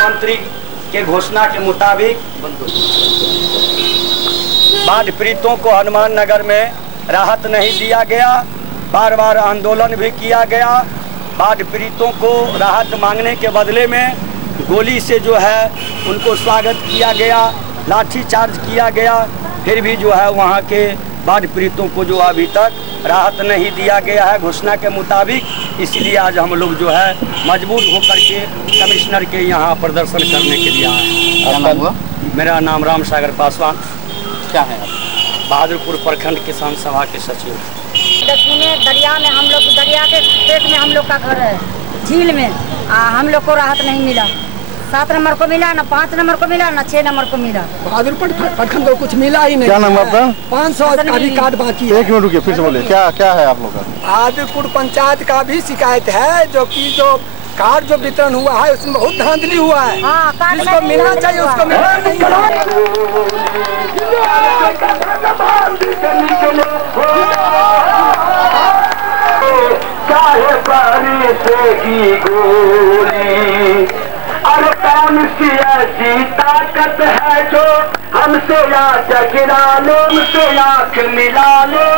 मंत्री के घोषणा के मुताबिक बाढ़ पीड़ितों को हनुमान नगर में राहत नहीं दिया गया। बार बार आंदोलन भी किया गया। बाढ़ पीड़ितों को राहत मांगने के बदले में गोली से जो है उनको स्वागत किया गया, लाठी चार्ज किया गया। फिर भी जो है वहाँ के बाढ़ पीड़ितों को जो अभी तक राहत नहीं दिया गया है घोषणा के मुताबिक। इसलिए आज हम लोग जो है मजबूर होकर के कमिश्नर के यहाँ प्रदर्शन करने के लिए आए हैं। मेरा नाम राम सागर पासवान। क्या है? बहादुरपुर प्रखंड किसान सभा के सचिव। दरिया में हम लोग, दरिया के पेट में हम लोग का घर है, झील में। हम लोग को राहत नहीं मिला। 7 नंबर को मिला, ना 5 नंबर को मिला, ना 6 नंबर को मिला। बहादुरपुर प्रखंड को कुछ मिला ही नहीं। क्या नाम आपका? 500 का भी कार्ड बाकी है। 1 मिनट रुकिए, फिर से बोले। क्या है आप लोग का? बहादुरपुर पंचायत का भी शिकायत है, जो कार्ड जो वितरण हुआ है उसमें बहुत धांधली हुआ है। जिसको मिलना चाहिए उसको मिलना नहीं। अरे कौन सी ऐसी ताकत है जो हमसे आँख गिरा लो, हमसे आँख मिला लो।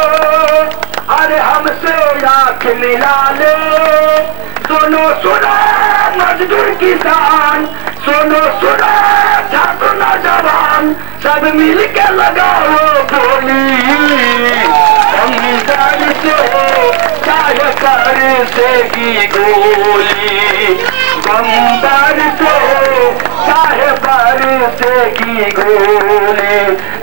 अरे हमसे आँख मिला लो। सुनो सुनो मजदूर किसान, सुनो सुनो ठाकुर नौजवान, सब मिल के लगाओ बोली। संविधान से चाहे कर सेगी गोली, बम्बर से चाहे बरसेगी गोली।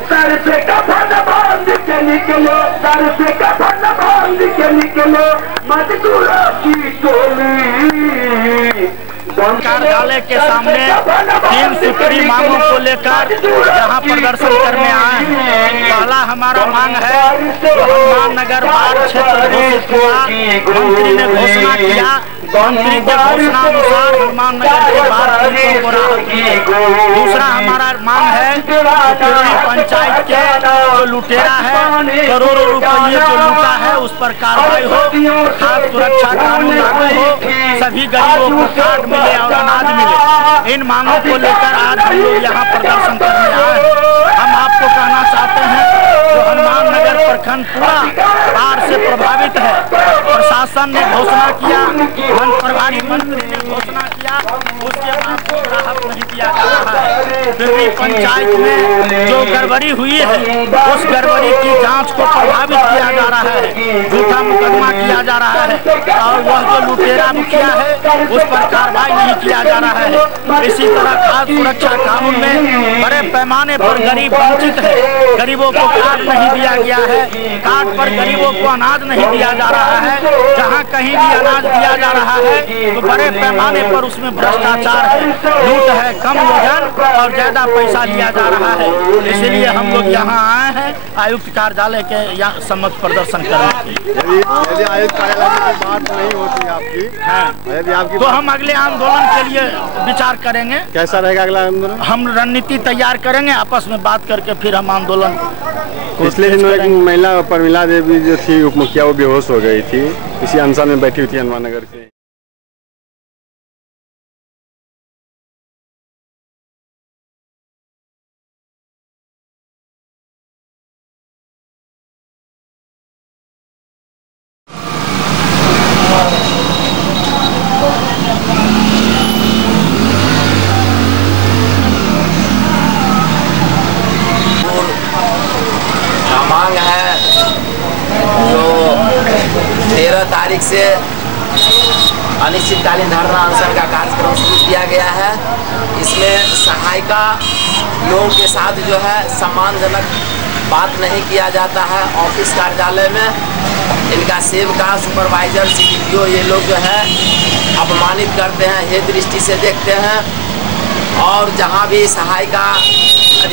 सर से कफन बांध के निकलो, सर से कफन बांध के निकलो मजदूरों की टोली। कार्यालय के सामने 3 सूत्री मांगों को लेकर यहाँ प्रदर्शन करने आए हैं। पहला हमारा मांग है जो हनुमान नगर बाढ़ क्षेत्र घोषित हुआ, मंत्री ने घोषणा किया, मंत्री के घोषणा अनुसार हनुमान नगर के बाढ़ पीड़ितों को राहत दी। दूसरा हमारा मांग है पिपरी पंचायत के जो लुटेरा है, करोड़ों रुपये जो लूटा है उस पर कार्रवाई हो, खाद्य सुरक्षा कानून लागू हो, सभी गरीबों को कार्ड मिले और अनाज मिले। इन मांगों को लेकर आज हम लोग यहाँ प्रदर्शन करने आए हैं। हम आपको कहना चाहते हैं जो हनुमान नगर प्रखंड पूरा बाढ़ से प्रभावित है। प्रशासन ने घोषणा किया, प्रभारी मंत्री ने घोषणा किया, उसके बाद को राहत नहीं दिया जा रहा है। फिर भी पंचायत में जो गड़बड़ी हुई है उस गड़बड़ी की जांच को प्रभावित किया जा रहा है, झूठा मुकदमा किया जा रहा है और वह जो लुटेरा मुखिया है उस पर कार्रवाई नहीं किया जा रहा है। इसी तरह खाद्य सुरक्षा कानून में बड़े पैमाने पर गरीब वंचित है, गरीबों को कार्ड नहीं दिया गया है, कार्ड पर गरीबों को अनाज नहीं दिया जा रहा है। जहाँ कहीं भी अनाज दिया जा रहा है तो बड़े पैमाने पर उसमें भ्रष्टाचार है, लूट है, कम वजन और ज्यादा पैसा लिया जा रहा है। इसलिए हम लोग यहाँ आए हैं आयुक्त कार्यालय के यहाँ सम्मत प्रदर्शन करने के लिए। यदि आयुक्त कार्यालय में बात नहीं होती आपकी, तो हम अगले आंदोलन के लिए विचार करेंगे। कैसा रहेगा अगला आंदोलन? हम रणनीति तैयार करेंगे, आपस में बात करके फिर हम आंदोलन। पिछले दिनों एक महिला परमिला देवी जो थी उप मुखिया, वो बेहोश हो गई थी, इसी अनशन में बैठी हुई थी हनुमान नगर से। 15 तारीख से अनिश्चितकालीन धरना अनशन का कार्यक्रम शुरू किया गया है। इसमें सहायिका लोगों के साथ जो है सम्मानजनक बात नहीं किया जाता है। ऑफिस कार्यालय में इनका सेवका, सुपरवाइजर, CDPO ये लोग जो है अपमानित करते हैं, ये दृष्टि से देखते हैं। और जहाँ भी सहायिका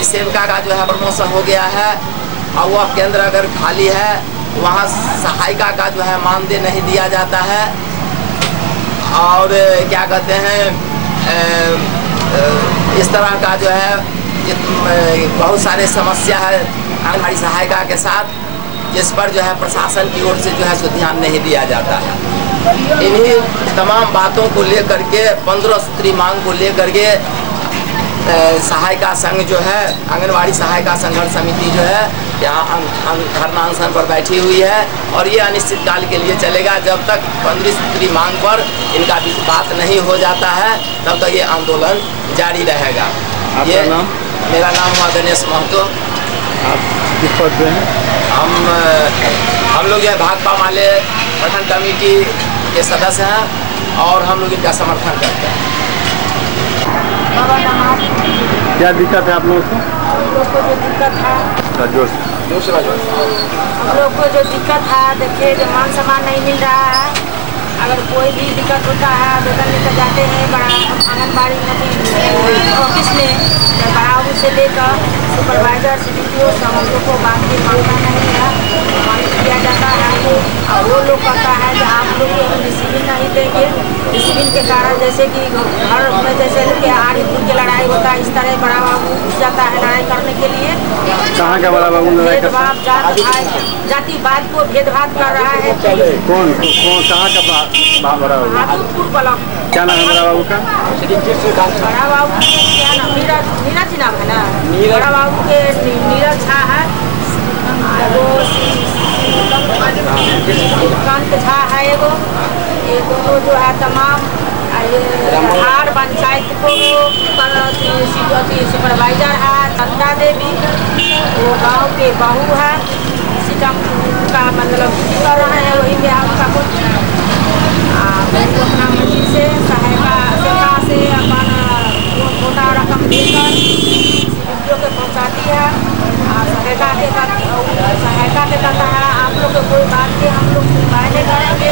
सेविका का जो है प्रमोशन हो गया है और वह केंद्र अगर खाली है वहाँ सहायिका का जो है मानदेय नहीं दिया जाता है। और क्या कहते हैं, इस तरह का जो है बहुत सारे समस्या है आंगनबाड़ी सहायिका के साथ, जिस पर जो है प्रशासन की ओर से जो है सो ध्यान नहीं दिया जाता है। इन्हीं तमाम बातों को लेकर के 15 सूत्री मांग को लेकर के सहायिका संघ जो है, आंगनबाड़ी सहायिका संघर्ष समिति जो है यहाँ धरना अनशन पर बैठी हुई है। और ये अनिश्चित काल के लिए चलेगा। जब तक 15 सूत्री मांग पर इनका बात नहीं हो जाता है तब तक ये आंदोलन जारी रहेगा। ये नाम? मेरा नाम हुआ गणेश महतो। आप किस पद पे हैं? हम लोग ये भाकपा माले प्रखंड कमेटी के सदस्य हैं और हम लोग इनका समर्थन करते हैं। क्या दिक्कत है आप लोगों को? हम लोग को जो दिक्कत है, दूसरा जो हम लोग को जो दिक्कत है, देखिए जो मान सम्मान नहीं मिल रहा है। अगर कोई भी दिक्कत होता है आवेदन लेकर जाते हैं बड़ा आंगनबाड़ी ऑफिस में, बड़ा से लेकर सुपरवाइजर, CDPO सब हम लोग को बात की मांगना नहीं है, मांग किया जाता है। और वो लोग कहता है कि आप लोग को डिसिप्लिन नहीं देंगे। डिसिप्लिन के कारण जैसे कि घर में जैसे कि आड़ी दूर की लड़ाई होता है, इस तरह बड़ा बाबू घुस जाता है लड़ाई करने के लिए। कहाँ का बड़ा बाबू लड़ाई करता है? जातिवाद को भेदभाव कर रहा है। कौन कहाँ का बड़ा बाबू? हाथुरपुर ब्लॉक। क्या नाम है बड़ा बाबू का? बड़ा बाबू क्या नाम? नीरज जी नाम है ना? बड़ा बाबू के नीरज झा है, वो कांत झा है एगो। ये दोनों जो है तमाम हार पंचायत को सुपरवाइजर है। नंदा देवी वो गांव के बहू है, इसी का मतलब कर रहे हैं। वही में आपका कुछ अपना मर्जी से सहायता से अपन छोटा रकम देकर CDPO के पहुँचाती है। सहायता के कहता है आप लोग को कोई बात के हम लोग सुनवाई नहीं करेंगे।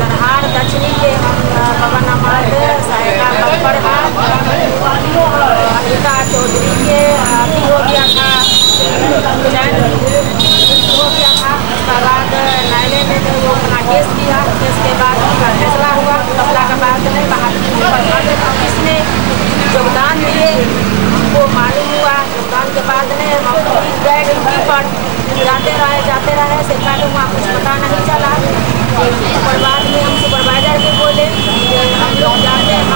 सरहार दक्षिणी के हम पवन हमारे सहायता पर अनिता चौधरी के अभी हो गया था, हो गया था। उसके बाद न्यायालय में वो अपना केस किया। केस के बाद उनका फैसला हुआ। फैसला के बाद नहीं बाहर इसने योगदान दिए, हमको मालूम हुआ। योगदान के बाद ने हम गए ड्यूटी पर, जाते रहे से मालूम हुआ, कुछ पता नहीं चला। पर बाद में हम सुपरवाइजर के बोले हम लोग जाते हैं।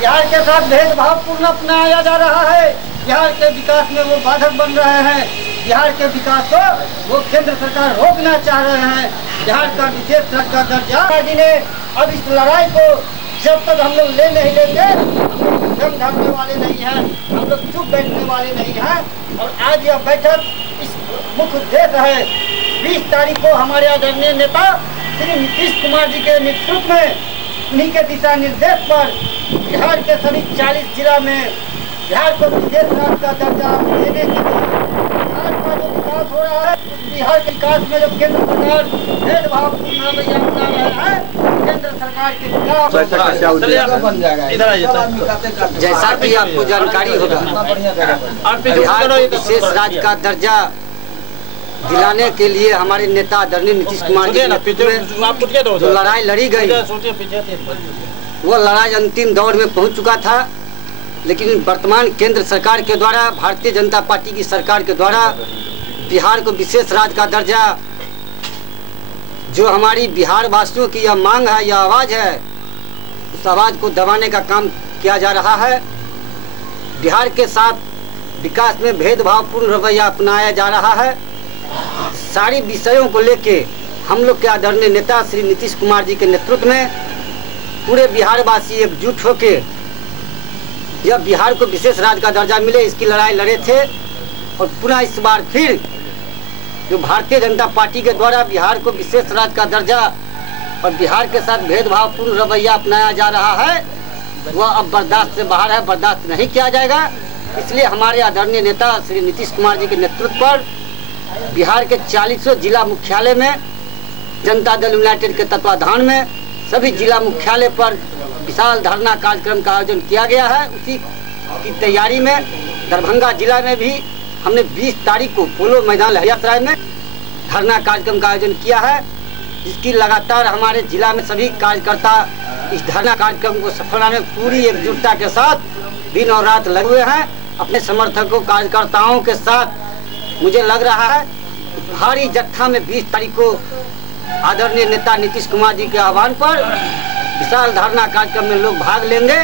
बिहार के साथ भेदभाव पूर्ण अपनाया जा रहा है। बिहार के विकास में वो बाधक बन रहे हैं। बिहार के विकास को वो केंद्र सरकार रोकना चाह रहे हैं। बिहार का विशेष का दर्जा जी ने अब इस लड़ाई को जब तक हम लोग ले नहीं लेंगे, हम लोग जंग ढालने वाले नहीं हैं, हम लोग चुप बैठने वाले नहीं हैं। और आज यह बैठक इस मुख्य उद्देश्य है 20 तारीख को हमारे आदरणीय नेता श्री नीतीश कुमार जी के नेतृत्व में, उन्हीं के दिशा निर्देश पर बिहार के सभी 40 जिला में बिहार को विशेष राज्य का दर्जा देने के लिए बिहार का जो विकास हो रहा है, बिहार के विकास में जो केंद्र सरकार भेदभावपूर्ण रवैया अपना रहा है, केंद्र सरकार के खिलाफ जैसा कि आपको जानकारी होगा, बिहार को विशेष राज्य का दर्जा दिलाने के लिए हमारे नेता आदरणीय नीतीश कुमार जी ने जो लड़ाई लड़ी गई, वो लड़ाई अंतिम दौर में पहुंच चुका था। लेकिन वर्तमान केंद्र सरकार के द्वारा, भारतीय जनता पार्टी की सरकार के द्वारा बिहार को विशेष राज्य का दर्जा, जो हमारी बिहार वासियों की यह मांग है, यह आवाज़ है, उस आवाज़ को दबाने का काम किया जा रहा है। बिहार के साथ विकास में भेदभावपूर्ण रवैया अपनाया जा रहा है। सारी विषयों को लेके हम लोग के आदरणीय नेता श्री नीतीश कुमार जी के नेतृत्व में पूरे बिहार वासी एकजुट होकर यह बिहार को विशेष राज्य का दर्जा मिले, इसकी लड़ाई लड़े थे। और पुनः इस बार फिर जो भारतीय जनता पार्टी के द्वारा बिहार को विशेष राज्य का दर्जा और बिहार के साथ भेदभावपूर्ण रवैया अपनाया जा रहा है, वह अब बर्दाश्त से बाहर है, बर्दाश्त नहीं किया जाएगा। इसलिए हमारे आदरणीय नेता श्री नीतीश कुमार जी के नेतृत्व पर बिहार के 40 जिला मुख्यालय में जनता दल यूनाइटेड के तत्वाधान में सभी जिला मुख्यालय पर विशाल धरना कार्यक्रम का आयोजन किया गया है। उसी की तैयारी में दरभंगा जिला में भी हमने 20 तारीख को पोलो मैदान लहरियासराय में धरना कार्यक्रम का आयोजन किया है, जिसकी लगातार हमारे जिला में सभी कार्यकर्ता इस धरना कार्यक्रम को सफल बनाने में पूरी एकजुटता के साथ दिन और रात लगे हुए हैं। अपने समर्थकों कार्यकर्ताओं के साथ मुझे लग रहा है भारी जत्था में 20 तारीख को आदरणीय नेता नीतीश कुमार जी के आह्वान पर विशाल धरना कार्यक्रम में लोग भाग लेंगे।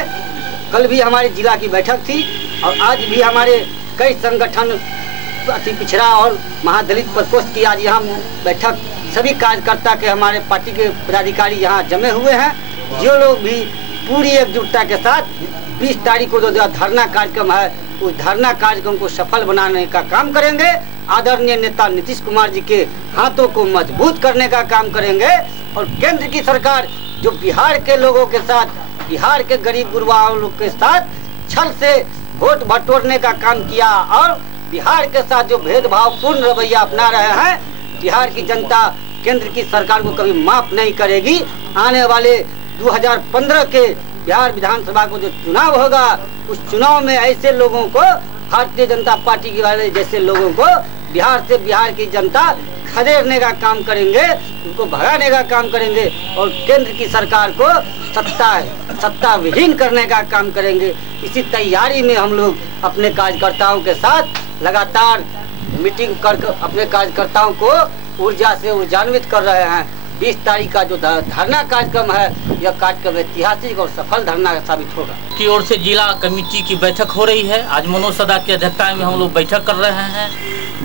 कल भी हमारे जिला की बैठक थी और आज भी हमारे कई संगठन अति पिछड़ा और महादलित प्रकोष्ठ की आज यहाँ बैठक, सभी कार्यकर्ता के हमारे पार्टी के पदाधिकारी यहाँ जमे हुए हैं। जो लोग भी पूरी एकजुटता के साथ 20 तारीख को जो धरना कार्यक्रम है उस धरना कार्यक्रम को सफल बनाने का काम करेंगे। आदरणीय नेता नीतीश कुमार जी के हाथों को मजबूत करने का काम करेंगे और केंद्र की सरकार जो बिहार के लोगों के साथ, बिहार के गरीब गुरबाओं लोग के साथ छल से वोट बटोरने का काम किया और बिहार के साथ जो भेदभावपूर्ण रवैया अपना रहे हैं, बिहार की जनता केंद्र की सरकार को कभी माफ नहीं करेगी। आने वाले 2015 के बिहार विधानसभा को जो चुनाव होगा उस चुनाव में ऐसे लोगों को, भारतीय जनता पार्टी के वाले जैसे लोगों को बिहार से बिहार की जनता खदेड़ने का काम करेंगे, उनको भगाने का काम करेंगे और केंद्र की सरकार को सत्ता विहीन करने का काम करेंगे। इसी तैयारी में हम लोग अपने कार्यकर्ताओं के साथ लगातार मीटिंग कर अपने कार्यकर्ताओं को ऊर्जा से ऊर्जान्वित कर रहे हैं। 20 तारीख का जो धरना कार्यक्रम है यह कार्यक्रम ऐतिहासिक और सफल धरना साबित होगा। की ओर से जिला कमेटी की बैठक हो रही है। आज मनोज सदा की अध्यक्षता में हम लोग बैठक कर रहे हैं।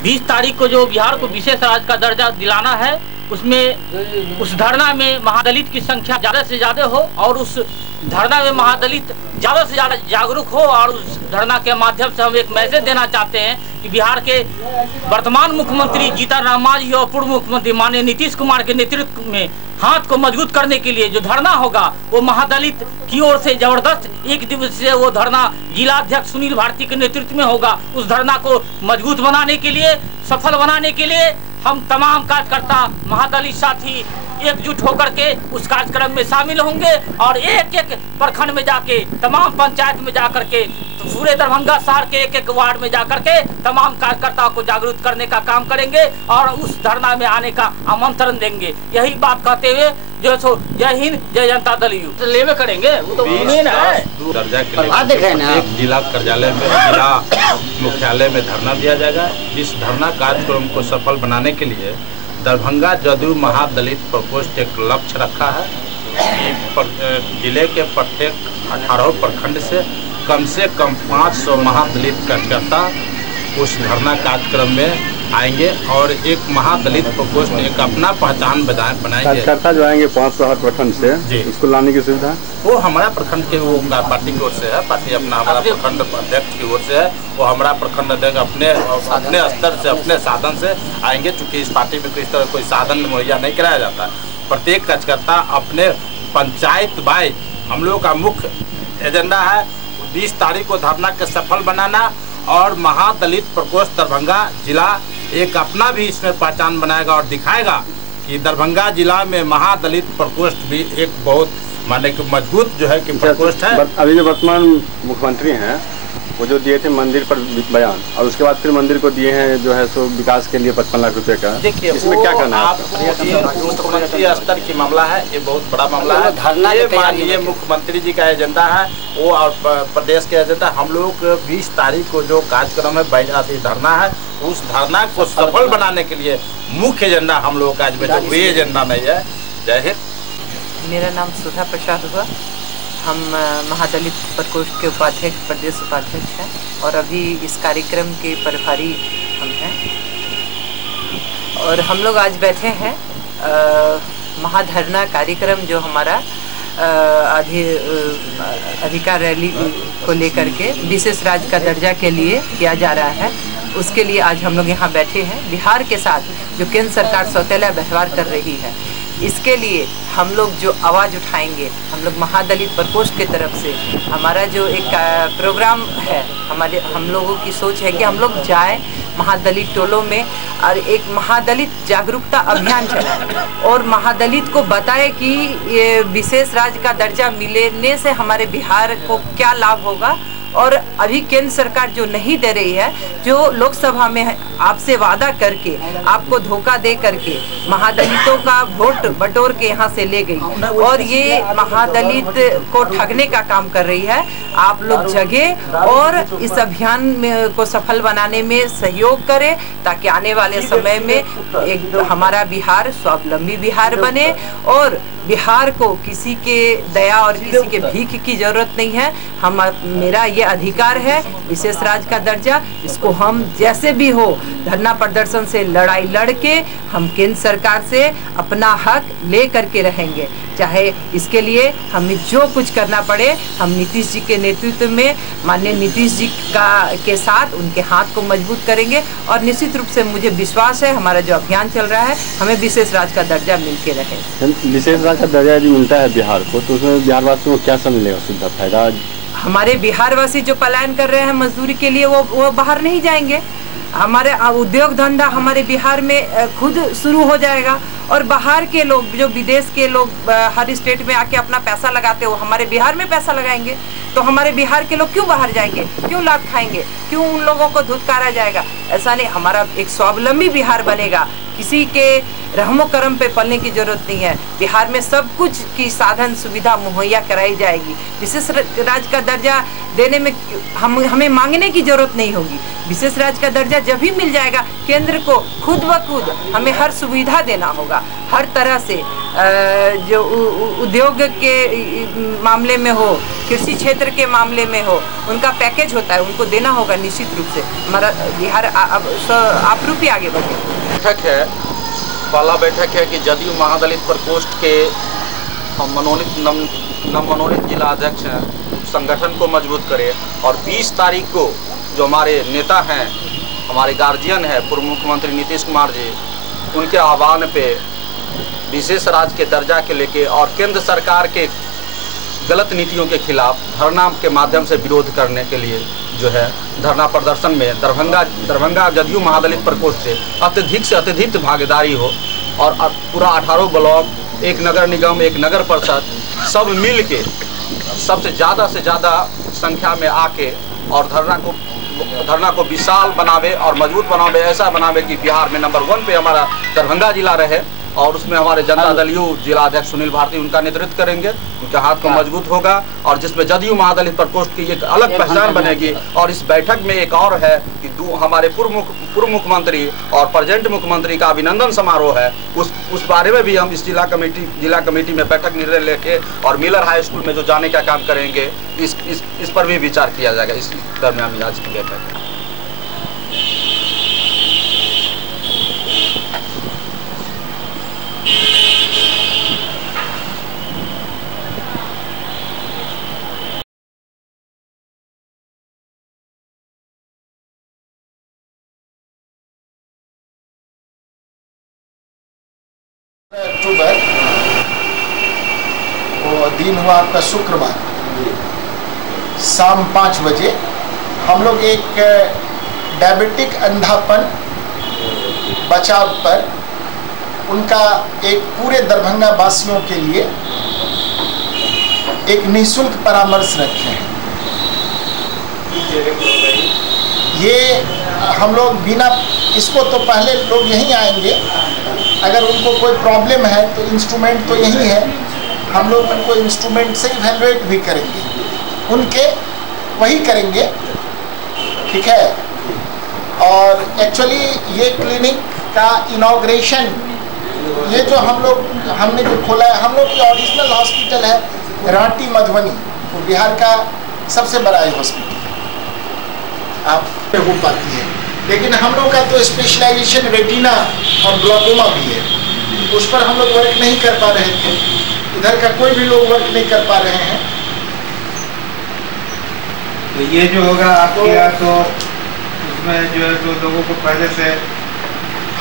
20 तारीख को जो बिहार को विशेष राज्य का दर्जा दिलाना है, उसमें उस धरना में महादलित की संख्या ज़्यादा से ज़्यादा हो और उस धरना में महादलित ज़्यादा से ज़्यादा जागरूक हो। और उस धरना के माध्यम से हम एक मैसेज देना चाहते हैं कि बिहार के वर्तमान मुख्यमंत्री जीतन राम मांझी और पूर्व मुख्यमंत्री माननीय नीतीश कुमार के नेतृत्व में हाथ को मजबूत करने के लिए जो धरना होगा वो महादलित की ओर से जबरदस्त एक दिवसीय वो धरना जिला अध्यक्ष सुनील भारती के नेतृत्व में होगा। उस धरना को मजबूत बनाने के लिए, सफल बनाने के लिए हम तमाम कार्यकर्ता महादलित साथी एकजुट होकर के उस कार्यक्रम में शामिल होंगे और एक एक प्रखंड में जाके, तमाम पंचायत में जाकर के, पूरे दरभंगा शहर के एक एक वार्ड में जाकर के तमाम कार्यकर्ताओं को जागरूक करने का काम करेंगे और उस धरना में आने का आमंत्रण देंगे। यही बात कहते हुए जो सो जय हिंद, जय जनता दल यू तो लेवे करेंगे। वो तो दर्जा के लिए जिला कार्यालय में, जिला मुख्यालय में धरना दिया जाएगा। इस धरना कार्यक्रम को सफल बनाने के लिए दरभंगा जदयू महादलित प्रकोष्ठ एक लक्ष्य रखा है कि जिले के प्रत्येक 18 प्रखंड से कम 500 महादलित कार्यकर्ता उस धरना कार्यक्रम में आएंगे और एक महादलित प्रकोष्ठ एक अपना पहचान बनाएंगे। कार्यकर्ता जो आएंगे 500 प्रखंड से जी, उसको लाने की सुविधा वो हमारा प्रखंड के वो पार्टी की ओर से है। पार्टी हमारा प्रखंड अध्यक्ष की ओर से है। वो हमारा प्रखंड अध्यक्ष अपने स्तर से, अपने साधन से आएंगे। चूँकि इस पार्टी में किस तरह कोई साधन मुहैया नहीं कराया जाता। प्रत्येक कार्यकर्ता अपने पंचायत बाय, हम लोगों का मुख्य एजेंडा है 20 तारीख को धरना के सफल बनाना और महादलित प्रकोष्ठ दरभंगा जिला एक अपना भी इसमें पहचान बनाएगा और दिखाएगा कि दरभंगा जिला में महादलित प्रकोष्ठ भी एक बहुत माने कि मजबूत जो है कि प्रकोष्ठ है। अभी जो वर्तमान मुख्यमंत्री हैं वो जो दिए थे मंदिर पर बयान और उसके बाद फिर मंदिर को दिए हैं जो है सो विकास के लिए 55 लाख रुपए का। देखिए इसमें क्या करना है आपको? मुख्यमंत्री स्तर की मामला है, ये बहुत बड़ा मामला है। ये माननीय मुख्यमंत्री जी का एजेंडा है वो और प्रदेश के एजेंडा। हम लोग 20 तारीख को जो कार्यक्रम है धरना है, उस धरना को सफल बनाने के लिए मुख्य एजेंडा हम लोगों का कोई एजेंडा नहीं है। जय हिंद। मेरा नाम सुधा प्रसाद हुआ। हम महादलित प्रकोष्ठ के उपाध्यक्ष, प्रदेश उपाध्यक्ष हैं और अभी इस कार्यक्रम के प्रभारी हम हैं। और हम लोग आज बैठे हैं महाधरना कार्यक्रम जो हमारा अधिकार रैली को लेकर के विशेष राज्य का दर्जा के लिए किया जा रहा है, उसके लिए आज हम लोग यहाँ बैठे हैं। बिहार के साथ जो केंद्र सरकार सौतेला व्यवहार कर रही है, इसके लिए हम लोग जो आवाज़ उठाएंगे, हम लोग महादलित प्रकोष्ठ की तरफ से हमारा जो एक प्रोग्राम है, हम लोगों की सोच है कि हम लोग जाएं महादलित टोलों में और एक महादलित जागरूकता अभियान चलाएं और महादलित को बताएं कि ये विशेष राज्य का दर्जा मिलने से हमारे बिहार को क्या लाभ होगा। और अभी केंद्र सरकार जो नहीं दे रही है, जो लोकसभा में आपसे वादा करके आपको धोखा दे करके महादलितों का वोट बटोर के यहाँ से ले गई और ये महादलित को ठगने का काम कर रही है। आप लोग जगे और इस अभियान में को सफल बनाने में सहयोग करें ताकि आने वाले समय में एक हमारा बिहार स्वावलंबी बिहार बने और बिहार को किसी के दया और किसी के भीख की जरूरत नहीं है। मेरा ये अधिकार है विशेष राज्य का दर्जा, इसको हम जैसे भी हो धरना प्रदर्शन से लड़ाई लड़के हम केंद्र सरकार से अपना हक ले करके रहेंगे, चाहे इसके लिए हमें जो कुछ करना पड़े। हम नीतीश जी के नेतृत्व में माननीय नीतीश जी के साथ उनके हाथ को मजबूत करेंगे और निश्चित रूप से मुझे विश्वास है हमारा जो अभियान चल रहा है हमें विशेष राज्य का दर्जा मिल के रहे। विशेष राज्य का दर्जा यदि मिलता है बिहार को तो उसमें बिहार वासियों को क्या सब मिलेगा, सीधा फायदा? हमारे बिहार वासी जो पलायन कर रहे हैं मजदूरी के लिए वो बाहर नहीं जाएंगे। हमारे उद्योग धंधा हमारे बिहार में खुद शुरू हो जाएगा और बाहर के लोग जो विदेश के लोग हर स्टेट में आके अपना पैसा लगाते हो हमारे बिहार में पैसा लगाएंगे, तो हमारे बिहार के लोग क्यों बाहर जाएंगे, क्यों लाभ खाएंगे, क्यों उन लोगों को धुतकारा जाएगा? ऐसा नहीं, हमारा एक स्वावलंबी बिहार बनेगा। किसी के रहमो करम पे पलने की जरूरत नहीं है। बिहार में सब कुछ की साधन सुविधा मुहैया कराई जाएगी। विशेष राज्य का दर्जा देने में हमें मांगने की जरूरत नहीं होगी। विशेष राज्य का दर्जा जब भी मिल जाएगा, केंद्र को खुद ब खुद हमें हर सुविधा देना होगा, हर तरह से जो उद्योग के मामले में हो, कृषि क्षेत्र के मामले में हो, उनका पैकेज होता है उनको देना होगा। निश्चित रूप से हमारा बिहार आप रूपी आगे बढ़े। बैठक है, पहला बैठक है कि जदयू महादलित प्रकोष्ठ के नवमनोनीत जिला अध्यक्ष हैं, संगठन को मजबूत करें और 20 तारीख को जो हमारे नेता हैं, हमारे गार्जियन हैं पूर्व मुख्यमंत्री नीतीश कुमार जी, उनके आह्वान पे विशेष राज्य के दर्जा के लेके और केंद्र सरकार के गलत नीतियों के खिलाफ धरना के माध्यम से विरोध करने के लिए जो है धरना प्रदर्शन में दरभंगा जदयू महादलित प्रकोष्ठ से अत्यधिक भागीदारी हो और पूरा 18 ब्लॉक, एक नगर निगम, एक नगर परिषद सब मिल के सबसे ज़्यादा संख्या में आके और धरना को विशाल बनावे और मजबूत बनावे, ऐसा बनावे कि बिहार में नंबर 1 पे हमारा दरभंगा जिला रहे और उसमें हमारे जनता दल यू जिला अध्यक्ष सुनील भारती उनका नेतृत्व करेंगे, उनके हाथ को मजबूत होगा और जिसमें जदयू महादलित प्रकोष्ठ की एक अलग पहचान बनेगी। और इस बैठक में एक और है कि हमारे पूर्व मुख्यमंत्री और प्रेजेंट मुख्यमंत्री का अभिनंदन समारोह है, उस बारे में भी हम इस जिला कमेटी में बैठक निर्णय लेके और मिलर हाई स्कूल में जो जाने का काम करेंगे, इस पर भी विचार किया जाएगा इस दरमियान आज की बैठक। अक्टूबर वो दिन हुआ आपका शुक्रवार, शाम 5 बजे हम लोग एक डायबिटिक अंधापन बचाव पर उनका एक पूरे दरभंगा वासियों के लिए एक निःशुल्क परामर्श रखे हैं। ये हम लोग बिना इसको तो पहले लोग यहीं आएंगे, अगर उनको कोई प्रॉब्लम है तो इंस्ट्रूमेंट तो यही है, हम लोग उनको इंस्ट्रूमेंट से इवैल्यूएट भी करेंगे, उनके वही करेंगे, ठीक है। और एक्चुअली ये क्लिनिक का इनॉग्रेशन ये जो हमने जो खोला है, हम लोग की ओरिजिनल हॉस्पिटल है रांटी मधुबनी, वो बिहार का सबसे बड़ा हॉस्पिटल आप हो पाती है, लेकिन हम लोग का तो स्पेशलाइजेशन रेटिना और ग्लाकोमा भी है, उस पर हम लोग वर्क नहीं कर पा रहे थे। इधर का कोई भी लोग वर्क नहीं कर पा रहे हैं। तो ये जो होगा आपके यहाँ तो उसमें जो है तो लोगों को पहले से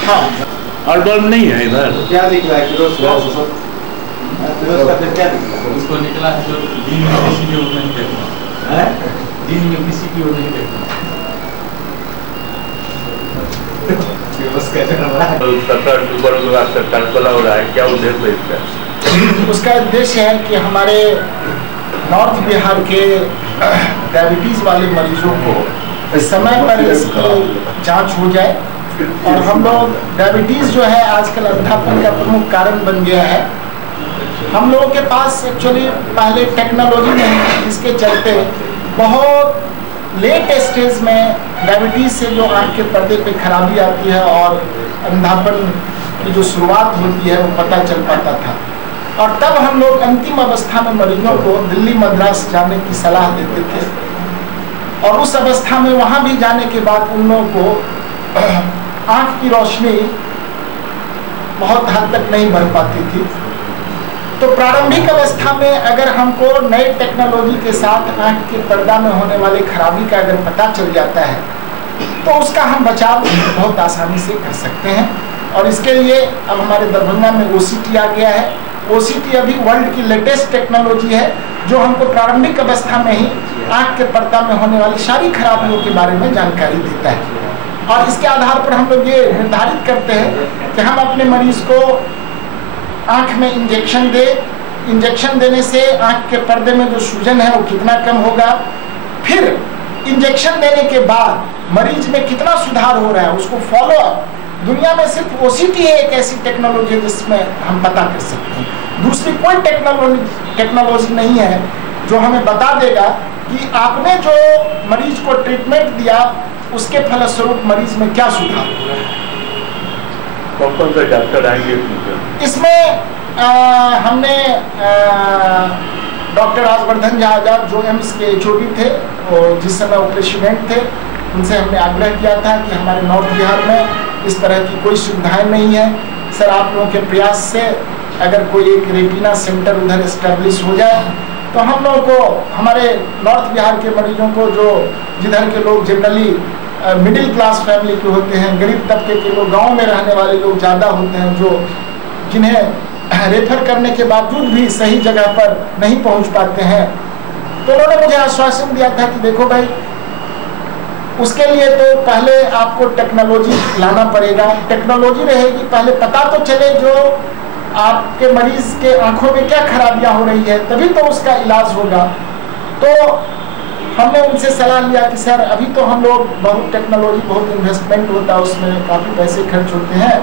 हाँ और बल्ब नहीं है इधर क्या दिख रहा है फिरोज का फिर क्या दिख रहा है? उसको निकला है जो दिन में किसी की ओर नहीं देखना है, दिन में किसी की ओर नहीं देखना। सरकार बना हो रहा है, क्या उद्देश्य है? उसका उद्देश्य है कि हमारे नॉर्थ बिहार के डायबिटीज वाले मरीजों को समय पर इसकी जांच हो जाए। और हम लोग डायबिटीज जो है आजकल अंधापन का प्रमुख कारण बन गया है। हम लोगों के पास एक्चुअली पहले टेक्नोलॉजी नहीं थी, जिसके चलते बहुत लेट स्टेज में डायबिटीज से जो आँख के पर्दे पे खराबी आती है और अंधापन की जो शुरुआत होती है वो पता चल पाता था। और तब हम लोग अंतिम अवस्था में मरीजों को दिल्ली मद्रास जाने की सलाह देते थे, और उस अवस्था में वहाँ भी जाने के बाद उन लोगों को आँख की रोशनी बहुत हद तक नहीं बढ़ पाती थी। तो प्रारंभिक अवस्था में अगर हमको नए टेक्नोलॉजी के साथ आँख के पर्दा में होने वाले खराबी का अगर पता चल जाता है तो उसका हम बचाव बहुत आसानी से कर सकते हैं। और इसके लिए अब हमारे दरभंगा में OCT आ गया है। OCT अभी वर्ल्ड की लेटेस्ट टेक्नोलॉजी है जो हमको प्रारंभिक अवस्था में ही आँख के पर्दा में होने वाली सारी खराबियों के बारे में जानकारी देता है। और इसके आधार पर हम लोग ये निर्धारित करते हैं कि हम अपने मरीज को आँख में इंजेक्शन दे। इंजेक्शन देने से आँख के पर्दे में जो सूजन है वो कितना कम होगा, फिर इंजेक्शन देने के बाद मरीज में कितना सुधार हो रहा है उसको फॉलो अप। दुनिया में सिर्फ OCT है एक ऐसी टेक्नोलॉजी जिसमें हम पता कर सकते हैं। दूसरी कोई टेक्नोलॉजी नहीं है जो हमें बता देगा कि आपने जो मरीज को ट्रीटमेंट दिया उसके फलस्वरूप मरीज में क्या सुधार हो रहा है। कौन से डॉक्टर आएंगे इसमें? हमने डॉक्टर राजवर्धन झा आजाद जो एम्स के HOD थे और जिस समय वो प्रेसिडेंट थे, उनसे हमने आग्रह किया था कि हमारे नॉर्थ बिहार में इस तरह की कोई सुविधाएं नहीं है। सर आप लोगों के प्रयास से अगर कोई एक रेटिना सेंटर उधर एस्टेब्लिश हो जाए तो हम लोगों को, हमारे नॉर्थ बिहार के मरीजों को जो जिधर के लोग जनरली मिडिल क्लास फैमिली के होते हैं, गरीब तबके के लोग, गांव में रहने वाले लोग ज़्यादा होते हैं, जो जिन्हें रेफर करने के बावजूद भी सही जगह पर नहीं पहुंच पाते हैं, तो उन्होंने मुझे आश्वासन दिया था कि देखो भाई उसके लिए तो पहले आपको टेक्नोलॉजी लाना पड़ेगा। टेक्नोलॉजी रहेगी, पहले पता तो चले जो आपके मरीज के आंखों में क्या खराबियां हो रही है, तभी तो उसका इलाज होगा। तो हमने उनसे सलाह लिया कि सर अभी तो हम लोग बहुत टेक्नोलॉजी, बहुत इन्वेस्टमेंट होता है, उसमें काफ़ी पैसे खर्च होते हैं,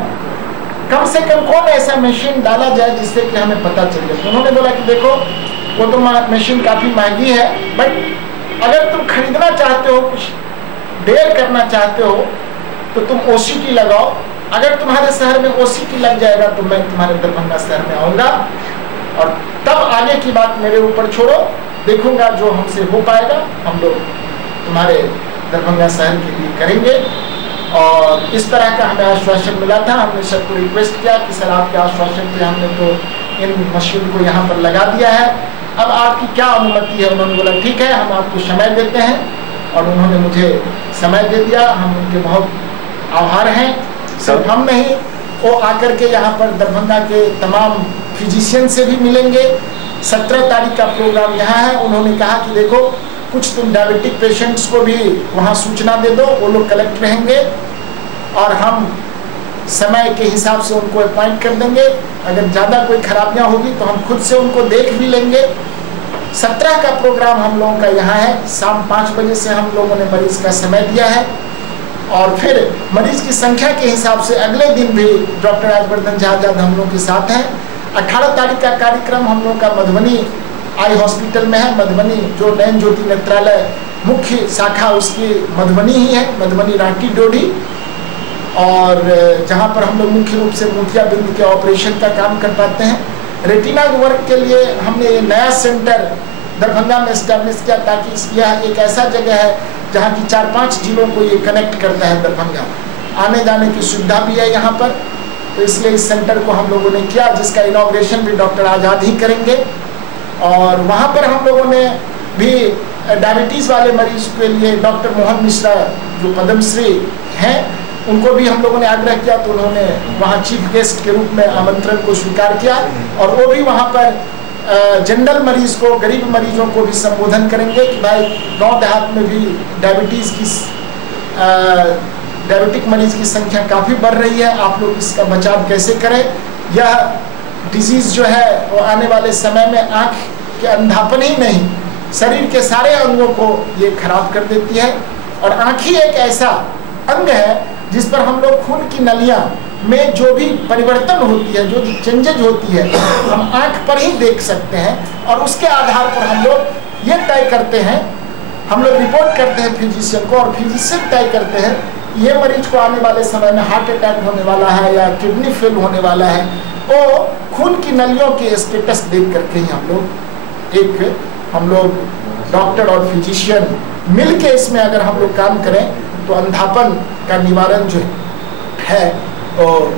कम से कम कौन ऐसा मशीन डाला जाए जिससे कि हमें पता चल जाए। तो उन्होंने बोला कि देखो वो तो मशीन काफ़ी महंगी है, बट अगर तुम खरीदना चाहते हो, कुछ देर करना चाहते हो तो तुम OCT लगाओ। अगर तुम्हारे शहर में OCT लग जाएगा तो मैं तुम्हारे दरभंगा शहर में आऊँगा और तब आगे की बात मेरे ऊपर छोड़ो, देखूंगा जो हमसे हो पाएगा हम लोग तुम्हारे दरभंगा शहर के लिए करेंगे। और इस तरह का हमें आश्वासन मिला था। हमने सबको रिक्वेस्ट किया कि सर आपके आश्वासन पे हमने तो इन मशीन को यहाँ पर लगा दिया है, अब आपकी क्या अनुमति है। उन्होंने बोला ठीक है हम आपको समय देते हैं, और उन्होंने मुझे समय दे दिया। हम उनके बहुत आभार हैं। सिर्फ हम नहीं, वो आकर के यहाँ पर दरभंगा के तमाम फिजिशियन से भी मिलेंगे। 17 तारीख का प्रोग्राम यहाँ है। उन्होंने कहा कि देखो कुछ तुम डायबिटिक पेशेंट्स को भी वहाँ सूचना दे दो, वो लोग कलेक्ट रहेंगे और हम समय के हिसाब से उनको अपॉइंट कर देंगे। अगर ज़्यादा कोई खराबियाँ होगी तो हम खुद से उनको देख भी लेंगे। 17 का प्रोग्राम हम लोगों का यहाँ है। शाम 5 बजे से हम लोगों ने मरीज का समय दिया है, और फिर मरीज की संख्या के हिसाब से अगले दिन भी डॉक्टर राजवर्धन झा आजाद हम लोग के साथ हैं। 18 तारीख का कार्यक्रम हम लोग का मधुबनी आई हॉस्पिटल में है। मधुबनी जो नयन ज्योति नेत्रालय मुख्य शाखा उसकी मधुबनी ही है, मधुबनी रांटी डोडी, और जहाँ पर हम लोग मुख्य रूप से मोतियाबिंद के ऑपरेशन का काम कर पाते हैं। रेटिना वर्क के लिए हमने ये नया सेंटर दरभंगा में इस्टेब्लिश किया, ताकि यह एक ऐसा जगह है जहाँ की 4-5 जिलों को ये कनेक्ट करता है। दरभंगा आने जाने की सुविधा भी है यहाँ पर। तो इसलिए इस सेंटर को हम लोगों ने किया, जिसका इनॉग्रेशन भी डॉक्टर आज़ाद ही करेंगे। और वहाँ पर हम लोगों ने भी डायबिटीज़ वाले मरीज के लिए डॉक्टर मोहन मिश्रा जो पद्मश्री हैं, उनको भी हम लोगों ने आग्रह किया, तो उन्होंने वहाँ चीफ गेस्ट के रूप में आमंत्रण को स्वीकार किया और वो भी वहाँ पर जनरल मरीज को, गरीब मरीजों को भी संबोधन करेंगे कि भाई गांव देहात में भी डायबिटीज़ की डायबिटिक मरीज की संख्या काफ़ी बढ़ रही है, आप लोग इसका बचाव कैसे करें। यह डिजीज़ जो है वो आने वाले समय में आँख के अंधापन ही नहीं, शरीर के सारे अंगों को ये खराब कर देती है। और आँख ही एक ऐसा अंग है जिस पर हम लोग खून की नलियाँ में जो भी परिवर्तन होती है, जो चेंजेज होती है, हम आँख पर ही देख सकते हैं। और उसके आधार पर हम लोग ये तय करते हैं, हम लोग रिपोर्ट करते हैं फिजिशियन को, और फिजिशियन तय करते हैं ये मरीज को आने वाले समय में हार्ट अटैक होने वाला है या किडनी फेल होने वाला है। वो खून की नलियों के स्टेटस देख करके ही हम लोग डॉक्टर और फिजिशियन मिलके इसमें अगर हम लोग काम करें तो अंधापन का निवारण जो है, और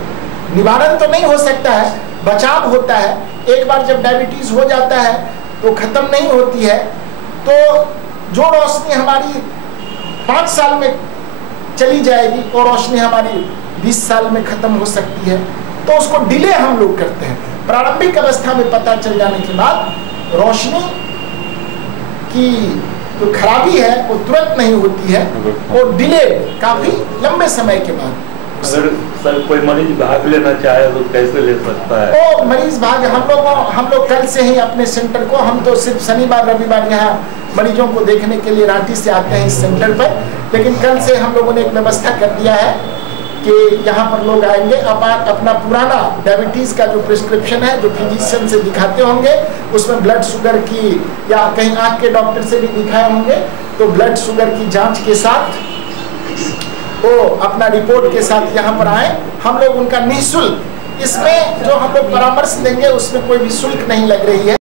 निवारण तो नहीं हो सकता है, बचाव होता है। एक बार जब डायबिटीज़ हो जाता है तो ख़त्म नहीं होती है। तो जो रोशनी हमारी 5 साल में चली जाएगी और रोशनी हमारी 20 साल में ख़त्म हो सकती है, तो उसको डिले हम लोग करते हैं। प्रारंभिक अवस्था में पता चल जाने के बाद रोशनी की जो खराबी है वो तुरंत नहीं होती है, वो डिले काफ़ी लंबे समय के बाद। अगर सर कोई मरीज भाग लेना चाहे तो कैसे ले सकता है? वो मरीज भाग हम लोग कल से ही अपने सेंटर को, हम तो सिर्फ शनिवार रविवार यहाँ मरीजों को देखने के लिए रांची से आते हैं इस सेंटर पर, लेकिन कल से हम लोगों ने एक व्यवस्था कर दिया है कि यहाँ पर लोग आएंगे, अपना पुराना डायबिटीज़ का जो प्रिस्क्रिप्शन है, जो फिजिशियन से दिखाते होंगे, उसमें ब्लड शुगर की या कहीं आँख के डॉक्टर से भी दिखाए होंगे, तो ब्लड शुगर की जांच के साथ वो अपना रिपोर्ट के साथ यहाँ पर आए। हम लोग उनका निःशुल्क, इसमें जो हम लोग परामर्श देंगे उसमें कोई भी शुल्क नहीं लग रही है।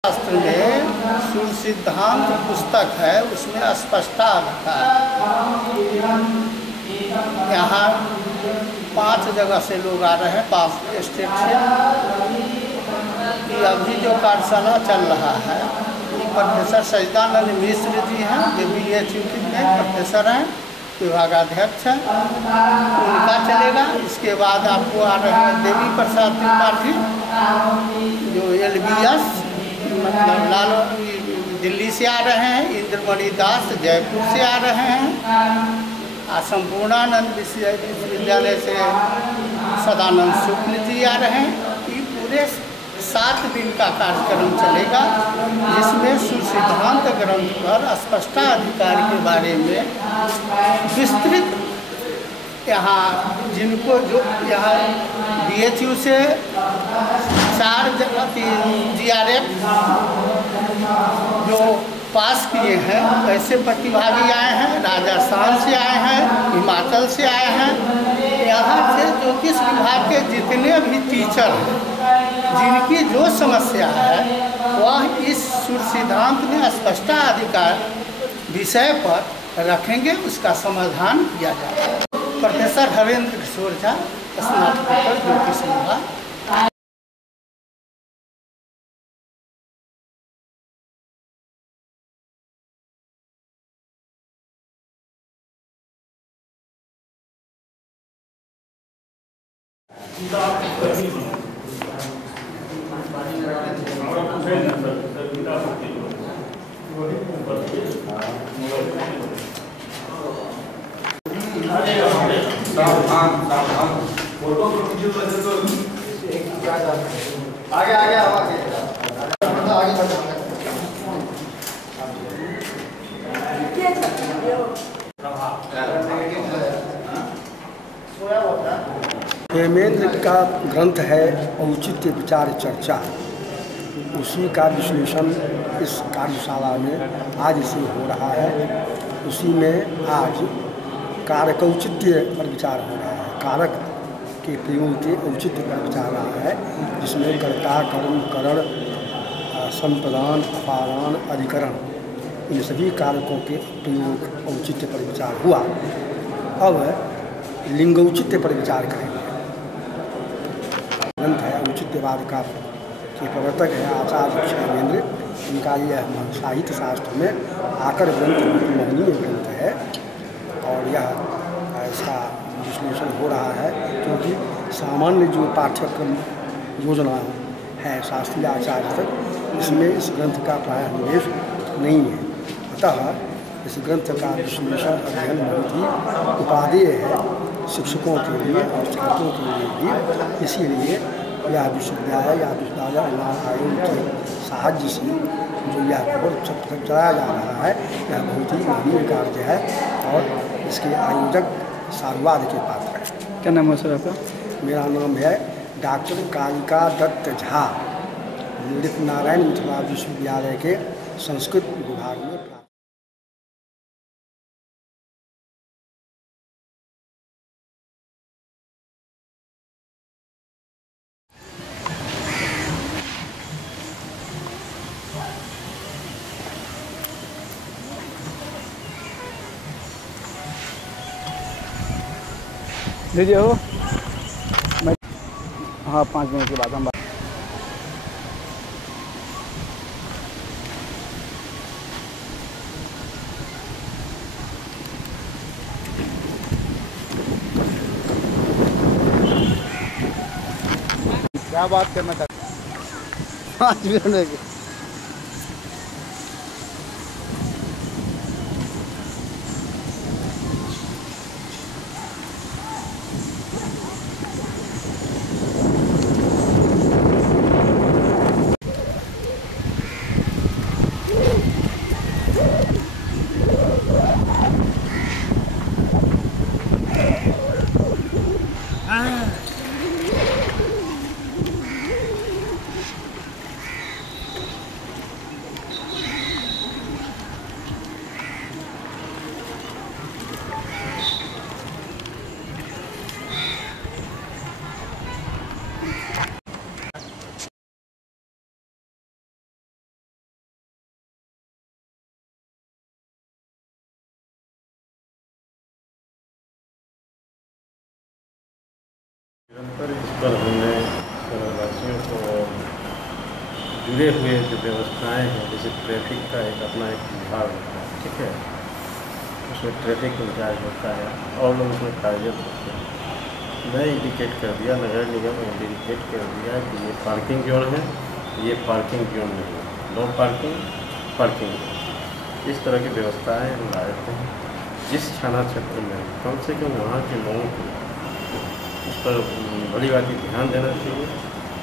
शास्त्र में सूर्य सिद्धांत पुस्तक है, उसमें स्पष्टता रहता है। यहाँ 5 जगह से लोग आ रहे हैं, 5 स्टेट से। कि अभी जो कार्यशाला चल रहा है, प्रोफेसर सजदानंद मिश्र जी हैं, जो BHUT में प्रोफेसर हैं, विभागाध्यक्ष हैं, उनका चलेगा। इसके बाद आपको आ रहे हैं देवी प्रसाद त्रिपाठी, जो LBS मतलब लाल दिल्ली से आ रहे हैं, इंद्रमणि दास जयपुर से आ रहे हैं, संपूर्णानंद विश्वविद्यालय से सदानंद शुक्ल जी आ रहे हैं। ये पूरे 7 दिन का कार्यक्रम चलेगा, जिसमें सूर्य सिद्धांत ग्रंथ पर स्पष्टाधिकार के बारे में विस्तृत यहाँ जिनको जो यहाँ BHU से 4 GRF जो पास किए हैं ऐसे प्रतिभागी आए हैं, राजस्थान से आए हैं, हिमाचल से आए हैं। यहाँ से ज्योतिष विभाग के जितने भी टीचर हैं जिनकी जो समस्या है वह इस सूर्य सिद्धांत में स्पष्टाधिकार विषय पर रखेंगे, उसका समाधान किया जाएगा। प्रोफेसर हरेंद्र किशोर झा, स्नातकोत्तर ज्योतिष विभाग। आगे आगे आगे हेमेंद्र का ग्रंथ है औचित्य विचार चर्चा, उसी का विश्लेषण इस कार्यशाला में आज से हो रहा है। उसी में आज कारक औचित्य पर विचार हो रहा है, कारक के प्रयोग के औचित्य पर विचार रहा है, जिसमें कर्ता, कर्म, करण, संप्रदान, अपादान, अधिकरण, इन सभी कारकों के प्रयोग औचित्य पर विचार हुआ। अब लिंगौचित्य पर विचार करेंगे। ग्रंथ है औचित्यवाद का के प्रवर्तक है आचार्य हेमेंद्र, इनका यह साहित्य शास्त्र में आकर ग्रंथ महनीय ग्रंथ है और यह इसका विश्लेषण हो रहा है, क्योंकि सामान्य जो पाठ्यक्रम योजना है शास्त्रीय आचार्य तक, इसमें इस ग्रंथ का प्रायः निवेश नहीं है। अतः इस ग्रंथ का विश्लेषण अध्ययन बहुत ही उपादेय है शिक्षकों के लिए और छात्रों के लिए भी। इसीलिए यह विश्वविद्यालय या विश्वविद्यालय उन्नयन आयोग के साहाय्य से जो यह कोर्स चलाया जा रहा है, यह बहुत ही महनीय कार्य है और इसके आयोजक साधुवाद के पात्र हैं। क्या नाम है सर आपका? मेरा नाम है डॉक्टर कालिका दत्त झा, नृत्य नारायण मिथिला विश्वविद्यालय के संस्कृत विभाग में। लीजिए हो मैं, हाँ 5 मिनट के बाद हम बात। क्या बात करना चाहते 5 मिनट की। निरंतर इस पर हमने शहरवासियों को जुड़े हुए जो व्यवस्थाएं हैं, जैसे ट्रैफिक का एक अपना एक विभाग होता है, ठीक है, उसमें ट्रैफिक इंचार्ज होता है और लोग उसमें कार्यरत होते हैं। मैं इंडिकेट कर दिया, नगर निगम ने इंडिकेट कर दिया कि ये पार्किंग जोन है, ये पार्किंग जोन नहीं है, नो पार्किंग पार्किंग, इस तरह की व्यवस्थाएँ हम ला देते हैं। जिस थाना क्षेत्र में कम से कम वहाँ के लोगों को उस पर बड़ी बात ध्यान देना चाहिए,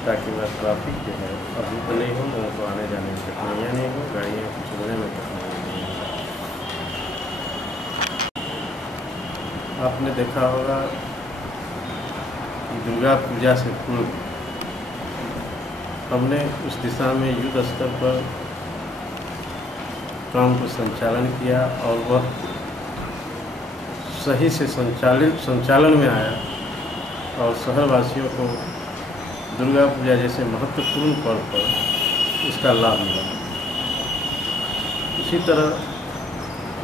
ताकि वह ट्रैफिक जो है अभी तो नहीं हो, लोगों को आने जाने में कठिनाइयाँ नहीं हो, गाड़ियाँ चलने में कठिनाइयाँ नहीं हो। आपने देखा होगा कि दुर्गा पूजा से पूर्व हमने उस दिशा में युद्ध स्तर पर काम को संचालन किया और वह सही से संचालन में आया और शहरवासियों को दुर्गा पूजा जैसे महत्वपूर्ण पर्व पर इसका लाभ मिला। इसी तरह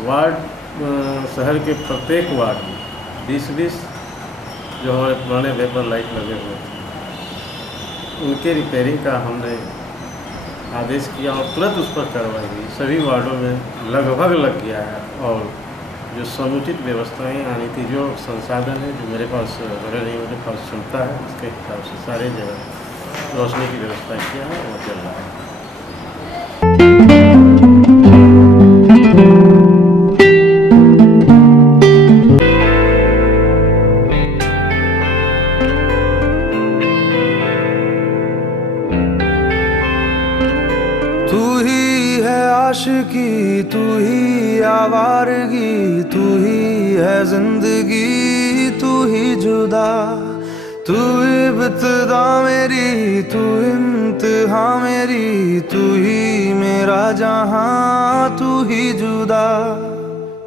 वार्ड शहर के प्रत्येक वार्ड में 20-20 जो हमारे पुराने वेपर लाइट लगे हुए थे उनके रिपेयरिंग का हमने आदेश किया और तुरंत उस पर कार्रवाई हुई। सभी वार्डों में लगभग लग गया है और जो समुचित व्यवस्थाएं आनी थी, जो संसाधन है जो मेरे पास बड़े नहीं, मेरे पास क्षमता है, उसके हिसाब से सारे जगह रोशनी की व्यवस्था किया है और चल रहा है। तू ही है आशिकी, तू ही आवारगी, तू ही है जिंदगी, तू ही जुदा। तू इब्तिदा मेरी, तू इंतहा मेरी, तू ही मेरा जहां, तू ही जुदा।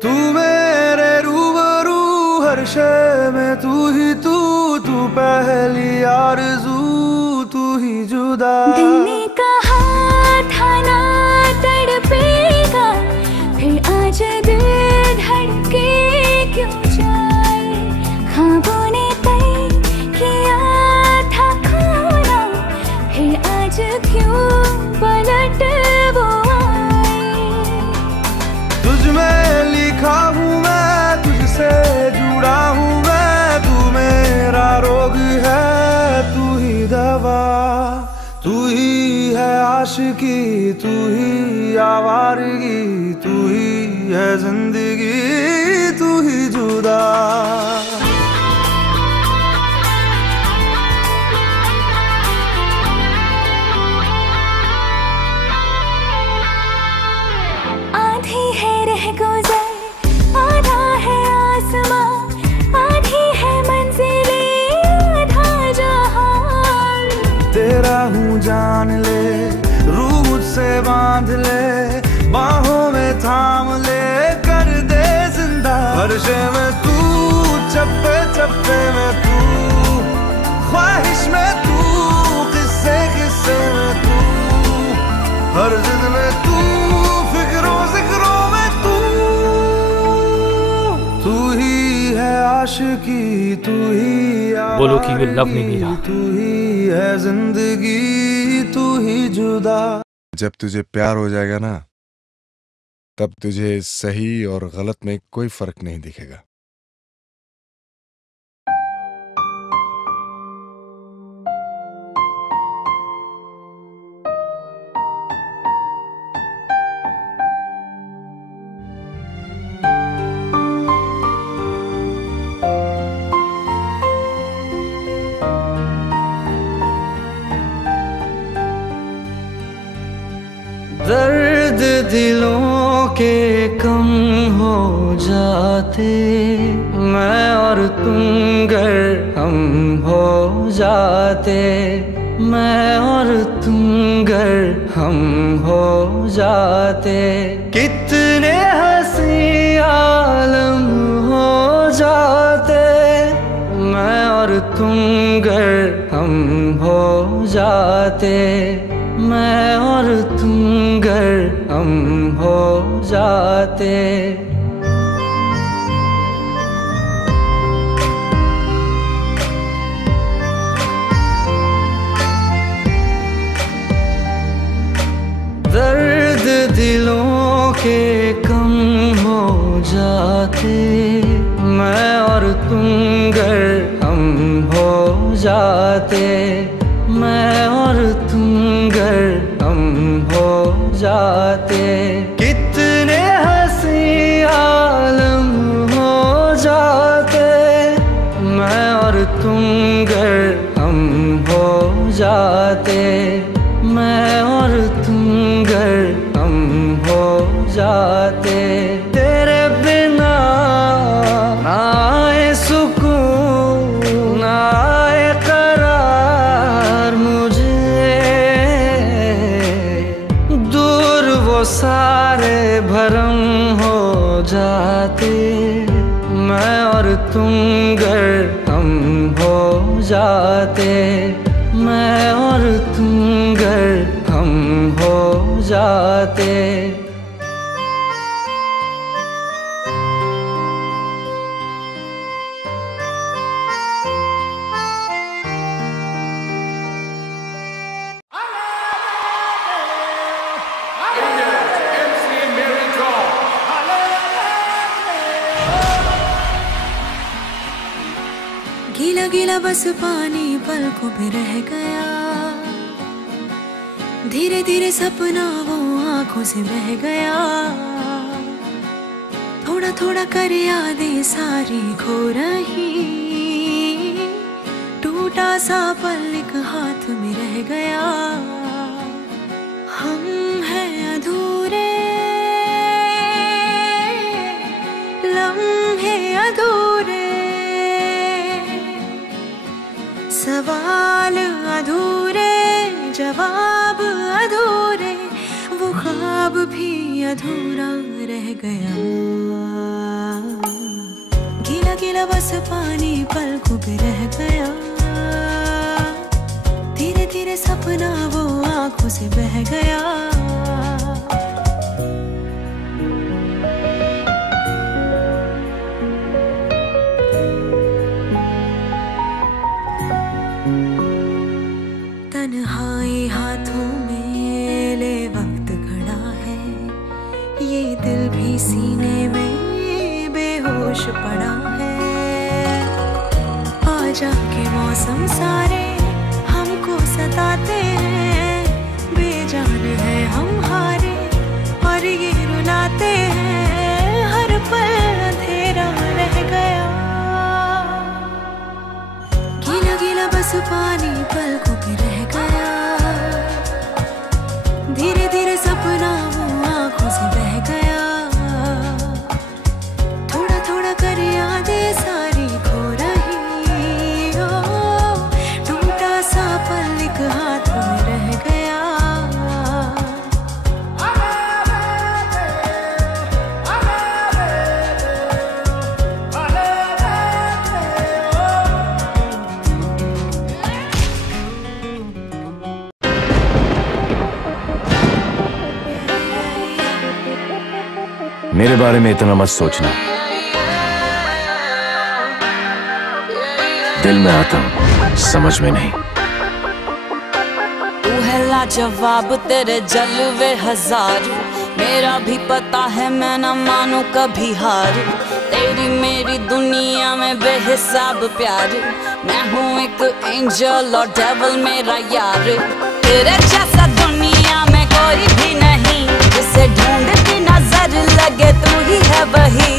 तू मेरे रूबरू हर शय में, तू ही तू, तू पहली आरज़ू, तू ही जुदा। दिल ने कहा था ना तड़पेगा, फिर आज दिल धड़के क्यों जाए। ख्वाबों ने तय किया था खोना, फिर आज क्यों पलट वो आए। तुझ में लिखा हूँ मैं, तुझसे जुड़ा हूँ मैं, तू मेरा रोग है, तू ही दवा। तू ही है आशिकी, तू ही आवारगी, तू ही है जिंदगी, तू ही जुदा। आधी है रह गुजर, आधा है आसमां, आधी है मंजिलें, आधा जहां। तेरा हूँ जान ले, रूह मुझसे बांध ले, बाहों में थाम ले, कर दे जिंदा। हर शे में तू, चप्पे चप्पे में तू, ख्वाहिश में तू, किस्से किस्से में तू, हर जिद में तू, फिक्रों जिक्रों में तू। तू ही है आशिकी, तू ही बोलो कि you love me मीरा। तू ही है जिंदगी, तू ही जुदा। जब तुझे प्यार हो जाएगा ना, तब तुझे सही और गलत में कोई फर्क नहीं दिखेगा। दर्द दिलों के कम हो जाते, मैं और तुम गर हम हो जाते, मैं और तुम गर हम हो जाते। कितने हंसी आलम हो जाते, मैं और तुम गर हम हो जाते, मैं और तुम गर हम हो जाते। दर्द दिलों के कम हो जाते, मैं और तुम गर हम हो जाते, मैं और तुम गर हम हो जाते, कितने हंसी आलम हो जाते, मैं और तुम गर हम हो जाते, मैं और तुम गर हम हो जाते। तेरे बिना ना आए सुकून ना आए करार मुझे, दूर वो सारे भरम हो जाते, मैं और तुम गर हम हो जाते, मैं और तुम गर हम हो जाते। गीला गीला बस पानी पलकों पे रह गया, धीरे धीरे सपना वो आंखों से बह गया, थोड़ा थोड़ा कर यादें सारी खो रही, टूटा सा पल एक हाथ में रह गया। हम हैं अधूरे लम्हे अधूरे, सवाल अधूरे जवाब अधूरे, वो ख्वाब भी अधूरा रह गया। गीला गीला बस पानी पलकों पे रह गया, धीरे धीरे सपना वो आंखों से बह गया। तन्हाई हाथों में ले वक्त खड़ा है, ये दिल भी सीने में बेहोश पड़ा है। आजा के मौसम सारे हमको सताते हैं, बेजान है हम हारे और ये रुलाते हैं, हर पल अंधेरा रह गया। गीला गीला बस पानी पलकों पे रह गया, धीरे धीरे सपना वो आंखों से बह गया, थोड़ा थोड़ा कर यादें सारी खो रही, ओ टूटा सा पल एक हाथ में रह गया। मेरे बारे में इतना मत सोचना, दिल में आता हूं समझ में नहीं। तू है लाजवाब तेरे जलवे हजार, मेरा भी पता है मैं न मानू कभी हार, तेरी मेरी दुनिया में बेहिसाब प्यार, मैं हूँ एक एंजल और डेविल मेरा यार, तेरे जैसा दुनिया में कोई भी नहीं, जिसे ढूंढती नजर लगे तू ही है वही,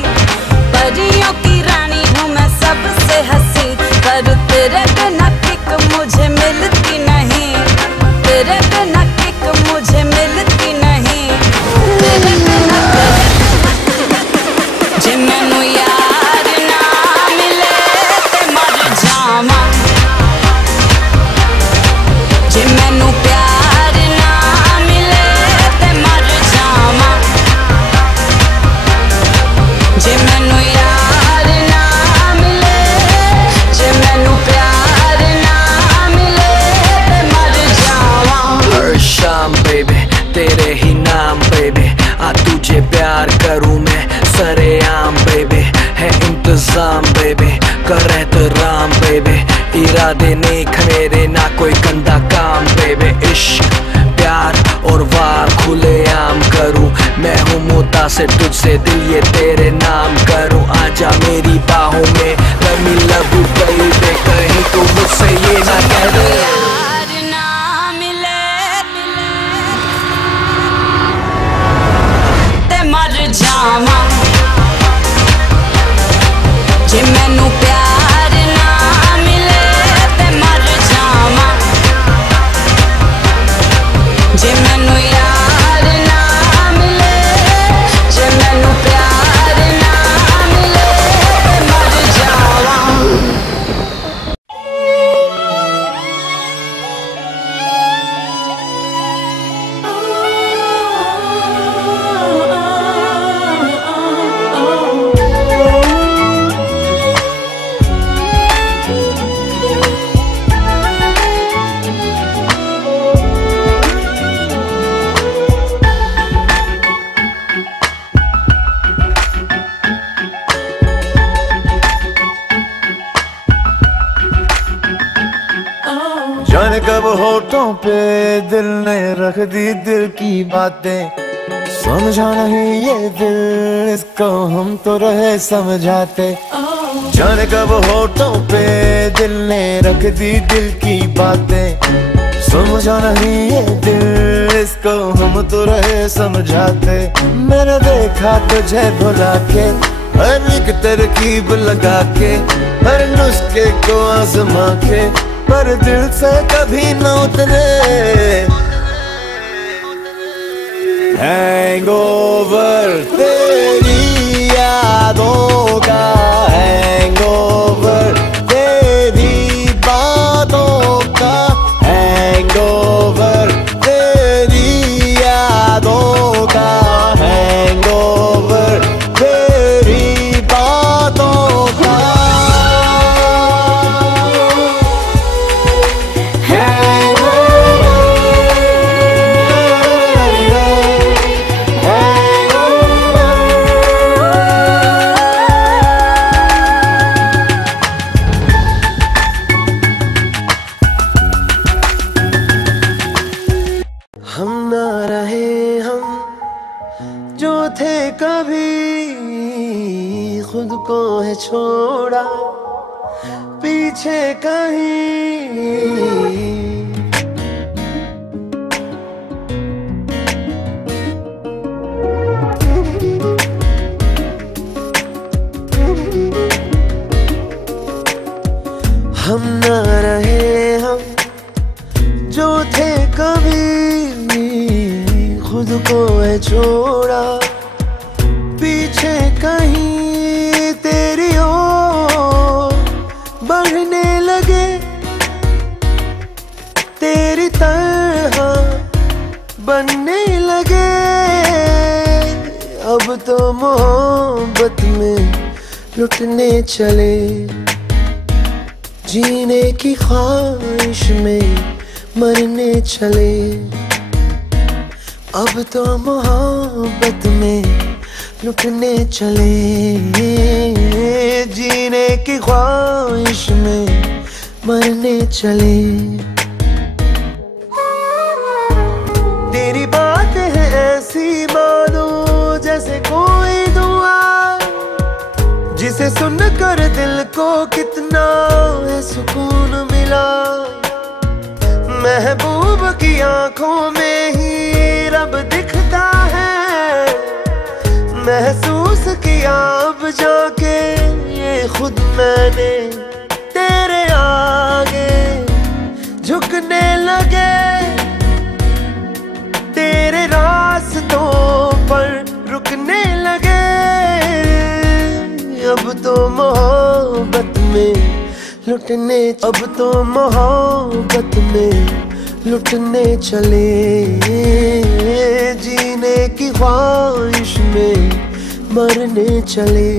परियों की रानी हूँ मैं सबसे हंसी, पर तेरे बिना किक मुझे मिलती नहीं, तेरे बिना किक मुझे मिलती नहीं, तेरे बिना जे मैनू यार ना मिले ते मर जावां, जे मैनू प्यार ना मिले ते मर जावां, जे मैनू यार ना मिले, जे मैनू प्यार ना मिले ते मर जावां। हर शाम बेबी तेरे ही नाम बेबी, आ तुझे प्यार करूँ मैं सरेआम बेबी, है इंतजाम बेबी कर एहतराम बेबी, इरादे नेक मेरे ना कोई गंदा काम बेबी, इश्क प्यार और वार खुले आम करूँ, मैं हूँ मुतासिर तुझसे दिल ये तेरे नाम करूँ, आजा मेरी बाहों में कमी लबू गई बे, कहीं तो मुझसे ये ना कह दे होठों पे दिल ने रख दी दिल की बातें, समझा नहीं ये दिल इसको हम तो रहे समझाते। जाने कब होठों पे दिल ने रख दी दिल की बातें, समझा नहीं ये दिल इसको हम तो रहे समझाते। मैंने देखा तुझे भुला के, हर एक तरकीब लगा के, हर नुस्खे को आजमा के, पर दिल से कभी न उतरे। हैंगओवर तेरी यादों का, हैंगओवर तेरी बातों का, हैंगओवर तेरी यादों का, हैंगओवर तेरी बातों का। हम ना रहे हम जो थे कभी, खुद को है छोड़ा पीछे कहीं। हम ना रहे हम जो थे कभी, खुद को है छोड़ा पीछे कहीं। तेरी ओर बढ़ने लगे तेरी तरह बनने लगे। अब तो मोहब्बत में लुटने चले, जीने की ख्वाहिश में मरने चले। अब तो मोहब्बत में लुटने चले, जीने की ख्वाहिश में मरने चले। तेरी बात है ऐसी मानो जैसे कोई दुआ, जिसे सुनकर दिल को कितना है सुकून मिला। महबूब की आंखों में ही रब दिखता है, महसूस किया अब जाके ये खुद मैंने। तेरे आगे झुकने लगे, तेरे रास्तों पर रुकने लगे। अब तो मोहब्बत में लुटने, अब तो मोहब्बत में लुटने चले, जीने की ख्वाहिश में मरने चले।